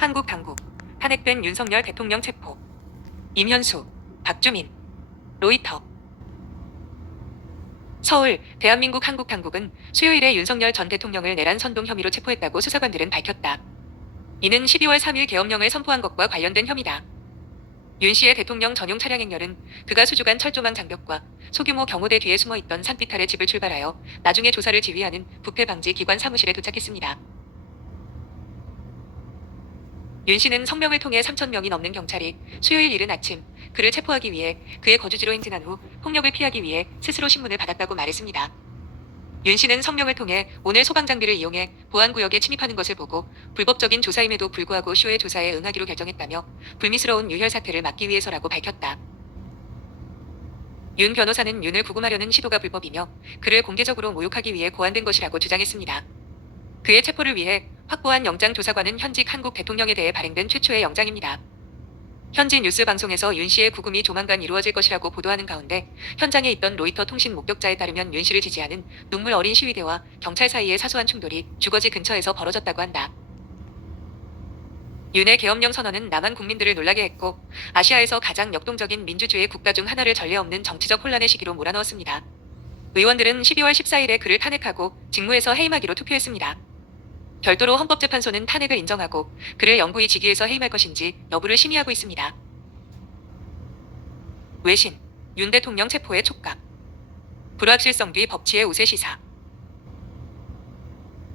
한국 당국, 탄핵된 윤석열 대통령 체포. 임현수, 박주민, 로이터. 서울, 대한민국 한국 당국은 수요일에 윤석열 전 대통령을 내란 선동 혐의로 체포했다고 수사관들은 밝혔다. 이는 12월 3일 계엄령을 선포한 것과 관련된 혐의다. 윤 씨의 대통령 전용 차량 행렬은 그가 수주간 철조망 장벽과 소규모 경호대 뒤에 숨어있던 산빛 아래 집을 출발하여 나중에 조사를 지휘하는 부패 방지 기관 사무실에 도착했습니다. 윤 씨는 성명을 통해 3,000명이 넘는 경찰이 수요일 이른 아침 그를 체포하기 위해 그의 거주지로 행진한 후 폭력을 피하기 위해 스스로 신문을 받았다고 말했습니다. 윤 씨는 성명을 통해 오늘 소방장비를 이용해 보안구역에 침입하는 것을 보고 불법적인 조사임에도 불구하고 쇼의 조사에 응하기로 결정했다며 불미스러운 유혈 사태를 막기 위해서라고 밝혔다. 윤 변호사는 윤을 구금하려는 시도가 불법이며 그를 공개적으로 모욕하기 위해 고안된 것이라고 주장했습니다. 그의 체포를 위해 확보한 영장 조사관은 현직 한국 대통령에 대해 발행된 최초의 영장입니다. 현지 뉴스 방송에서 윤 씨의 구금이 조만간 이루어질 것이라고 보도하는 가운데 현장에 있던 로이터 통신 목격자에 따르면 윤 씨를 지지하는 눈물 어린 시위대와 경찰 사이의 사소한 충돌이 주거지 근처에서 벌어졌다고 한다. 윤의 계엄령 선언은 남한 국민들을 놀라게 했고 아시아에서 가장 역동적인 민주주의 국가 중 하나를 전례 없는 정치적 혼란의 시기로 몰아넣었습니다. 의원들은 12월 14일에 그를 탄핵하고 직무에서 해임하기로 투표했습니다. 별도로 헌법재판소는 탄핵을 인정하고 그를 영구히 직위에서 해임할 것인지 여부를 심의하고 있습니다. 외신, 윤 대통령 체포의 촉각. 불확실성 뒤 법치의 우세 시사.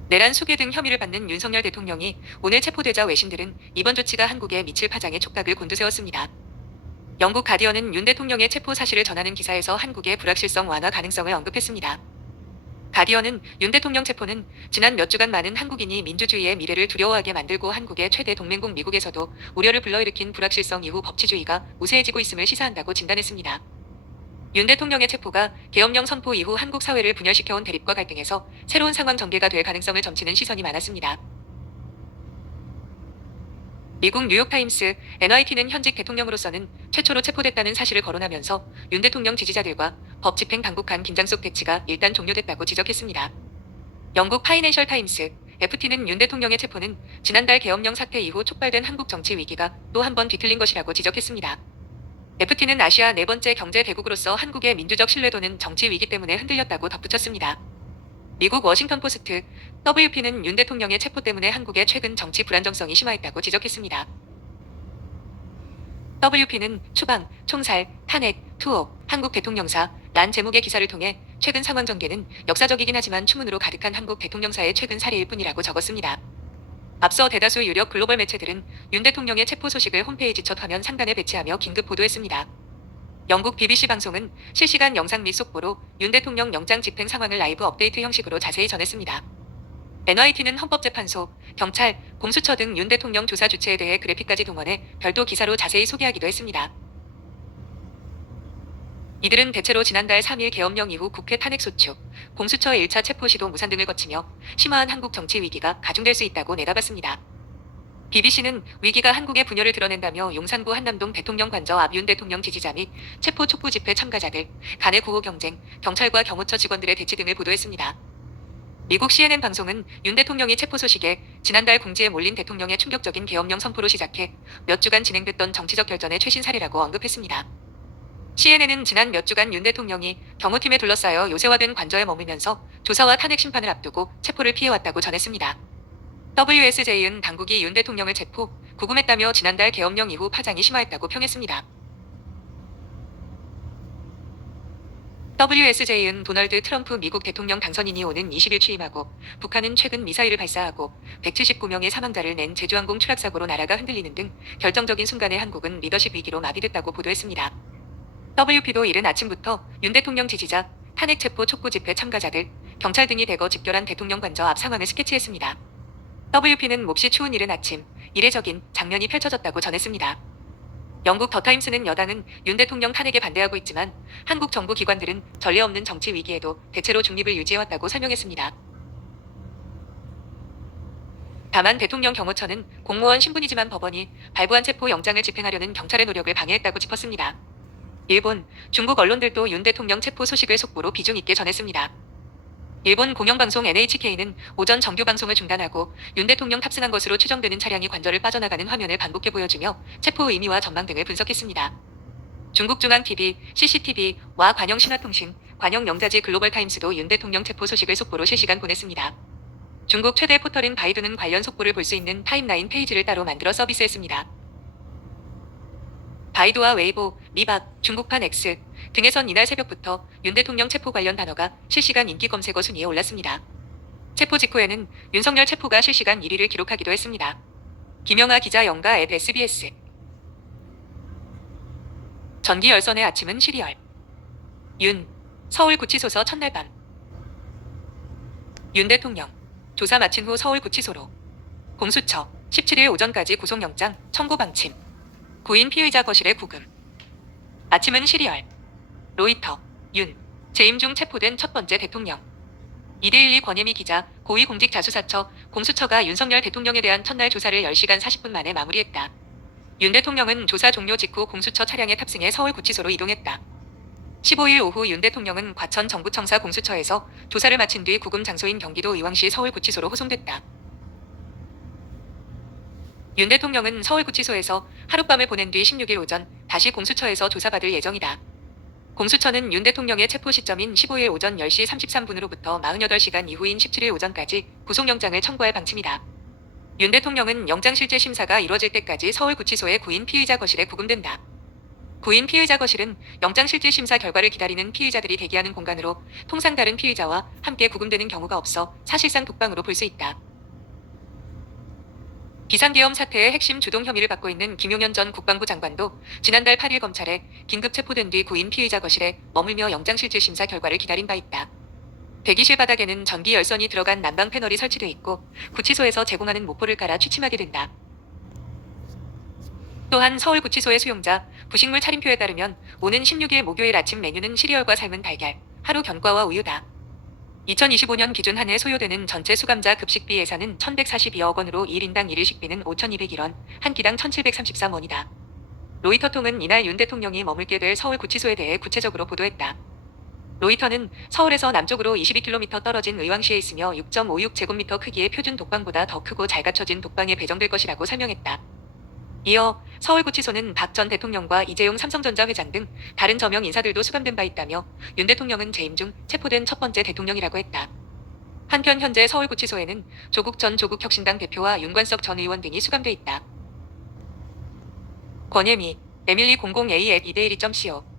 내란 수괴 등 혐의를 받는 윤석열 대통령이 오늘 체포되자 외신들은 이번 조치가 한국에 미칠 파장의 촉각을 곤두세웠습니다. 영국 가디언은 윤 대통령의 체포 사실을 전하는 기사에서 한국의 불확실성 완화 가능성을 언급했습니다. 가디언은 윤 대통령 체포는 지난 몇 주간 많은 한국인이 민주주의의 미래를 두려워하게 만들고 한국의 최대 동맹국 미국에서도 우려를 불러일으킨 불확실성 이후 법치주의가 우세해지고 있음을 시사한다고 진단했습니다. 윤 대통령의 체포가 계엄령 선포 이후 한국 사회를 분열시켜온 대립과 갈등에서 새로운 상황 전개가 될 가능성을 점치는 시선이 많았습니다. 미국 뉴욕타임스, NYT는 현직 대통령으로서는 최초로 체포됐다는 사실을 거론하면서 윤 대통령 지지자들과 법 집행 당국 간 긴장 속 대치가 일단 종료됐다고 지적했습니다. 영국 파이낸셜 타임스, FT는 윤 대통령의 체포는 지난달 계엄령 사태 이후 촉발된 한국 정치 위기가 또 한 번 뒤틀린 것이라고 지적했습니다. FT는 아시아 네 번째 경제 대국으로서 한국의 민주적 신뢰도는 정치 위기 때문에 흔들렸다고 덧붙였습니다. 미국 워싱턴 포스트, WP는 윤 대통령의 체포 때문에 한국의 최근 정치 불안정성이 심화했다고 지적했습니다. WP는 추방, 총살, 탄핵, 투옥, 한국 대통령사, 란 제목의 기사를 통해 최근 상황 전개는 역사적이긴 하지만 추문으로 가득한 한국 대통령사의 최근 사례일 뿐이라고 적었습니다. 앞서 대다수 유력 글로벌 매체들은 윤 대통령의 체포 소식을 홈페이지 첫 화면 상단에 배치하며 긴급 보도했습니다. 영국 BBC 방송은 실시간 영상 및 속보로 윤 대통령 영장 집행 상황을 라이브 업데이트 형식으로 자세히 전했습니다. NYT는 헌법재판소, 경찰, 공수처 등 윤 대통령 조사 주체에 대해 그래픽까지 동원해 별도 기사로 자세히 소개하기도 했습니다. 이들은 대체로 지난달 3일 계엄령 이후 국회 탄핵소추, 공수처 1차 체포 시도 무산 등을 거치며 심화한 한국 정치 위기가 가중될 수 있다고 내다봤습니다. BBC는 위기가 한국의 분열을 드러낸다며 용산구 한남동 대통령 관저 앞 윤 대통령 지지자 및 체포 촉구 집회 참가자들, 간의 구호 경쟁, 경찰과 경호처 직원들의 대치 등을 보도했습니다. 미국 CNN 방송은 윤 대통령이 체포 소식에 지난달 궁지에 몰린 대통령의 충격적인 계엄령 선포로 시작해 몇 주간 진행됐던 정치적 결전의 최신 사례라고 언급했습니다. CNN은 지난 몇 주간 윤 대통령이 경호팀에 둘러싸여 요새화된 관저에 머물면서 조사와 탄핵 심판을 앞두고 체포를 피해왔다고 전했습니다. WSJ는 당국이 윤 대통령을 체포, 구금했다며 지난달 계엄령 이후 파장이 심화했다고 평했습니다. WSJ는 도널드 트럼프 미국 대통령 당선인이 오는 20일 취임하고 북한은 최근 미사일을 발사하고 179명의 사망자를 낸 제주항공 추락사고로 나라가 흔들리는 등 결정적인 순간에 한국은 리더십 위기로 마비됐다고 보도했습니다. WP도 이른 아침부터 윤 대통령 지지자, 탄핵 체포 촉구 집회 참가자들, 경찰 등이 대거 집결한 대통령 관저 앞 상황을 스케치했습니다. WP는 몹시 추운 이른 아침, 이례적인 장면이 펼쳐졌다고 전했습니다. 영국 더타임스는 여당은 윤 대통령 탄핵에 반대하고 있지만 한국 정부 기관들은 전례 없는 정치 위기에도 대체로 중립을 유지해왔다고 설명했습니다. 다만 대통령 경호처는 공무원 신분이지만 법원이 발부한 체포 영장을 집행하려는 경찰의 노력을 방해했다고 짚었습니다. 일본, 중국 언론들도 윤 대통령 체포 소식을 속보로 비중 있게 전했습니다. 일본 공영방송 NHK는 오전 정규 방송을 중단하고 윤 대통령 탑승한 것으로 추정되는 차량이 관절을 빠져나가는 화면을 반복해 보여주며 체포 의미와 전망 등을 분석했습니다. 중국중앙TV, CCTV와 관영신화통신, 관영영자지 글로벌타임스도 윤 대통령 체포 소식을 속보로 실시간 보냈습니다. 중국 최대 포털인 바이두는 관련 속보를 볼 수 있는 타임라인 페이지를 따로 만들어 서비스했습니다. 바이두와 웨이보, 미박, 중국판 X 등에선 이날 새벽부터 윤 대통령 체포 관련 단어가 실시간 인기 검색어 순위에 올랐습니다. 체포 직후에는 윤석열 체포가 실시간 1위를 기록하기도 했습니다. 김영하 기자 영가 @SBS 전기 열선의 아침은 시리얼 윤 서울구치소서 첫날 밤 윤 대통령 조사 마친 후 서울구치소로 공수처 17일 오전까지 구속영장 청구 방침 구인 피의자 거실에 구금 아침은 시리얼 로이터 윤 재임 중 체포된 첫 번째 대통령 이데일리 권예미 기자 고위공직자수사처 공수처가 윤석열 대통령에 대한 첫날 조사를 10시간 40분 만에 마무리했다. 윤 대통령은 조사 종료 직후 공수처 차량에 탑승해 서울구치소로 이동했다. 15일 오후 윤 대통령은 과천 정부청사 공수처에서 조사를 마친 뒤 구금 장소인 경기도 의왕시 서울구치소로 호송됐다. 윤 대통령은 서울구치소에서 하룻밤을 보낸 뒤 16일 오전 다시 공수처에서 조사받을 예정이다. 공수처는 윤 대통령의 체포 시점인 15일 오전 10시 33분으로부터 48시간 이후인 17일 오전까지 구속영장을 청구할 방침이다. 윤 대통령은 영장실질 심사가 이뤄질 때까지 서울구치소의 구인 피의자 거실에 구금된다. 구인 피의자 거실은 영장실질 심사 결과를 기다리는 피의자들이 대기하는 공간으로 통상 다른 피의자와 함께 구금되는 경우가 없어 사실상 독방으로 볼 수 있다. 비상계엄 사태의 핵심 주동 혐의를 받고 있는 김용현 전 국방부 장관도 지난달 8일 검찰에 긴급 체포된 뒤 구인 피의자 거실에 머물며 영장실질 심사 결과를 기다린 바 있다. 대기실 바닥에는 전기 열선이 들어간 난방 패널이 설치돼 있고 구치소에서 제공하는 모포를 깔아 취침하게 된다. 또한 서울구치소의 수용자 부식물 차림표에 따르면 오는 16일 목요일 아침 메뉴는 시리얼과 삶은 달걀, 하루 견과와 우유다. 2025년 기준 한 해 소요되는 전체 수감자 급식비 예산은 1,142억 원으로 1인당 1일 식비는 5,201원, 한 끼당 1,733원이다. 로이터 통은 이날 윤 대통령이 머물게 될 서울구치소에 대해 구체적으로 보도했다. 로이터는 서울에서 남쪽으로 22km 떨어진 의왕시에 있으며 6.56제곱미터 크기의 표준 독방보다 더 크고 잘 갖춰진 독방에 배정될 것이라고 설명했다. 이어 서울구치소는 박 전 대통령과 이재용 삼성전자 회장 등 다른 저명 인사들도 수감된 바 있다며 윤 대통령은 재임 중 체포된 첫 번째 대통령이라고 했다. 한편 현재 서울구치소에는 조국 전 조국혁신당 대표와 윤관석 전 의원 등이 수감돼 있다. 권예미 에밀리 00a@이데일리.co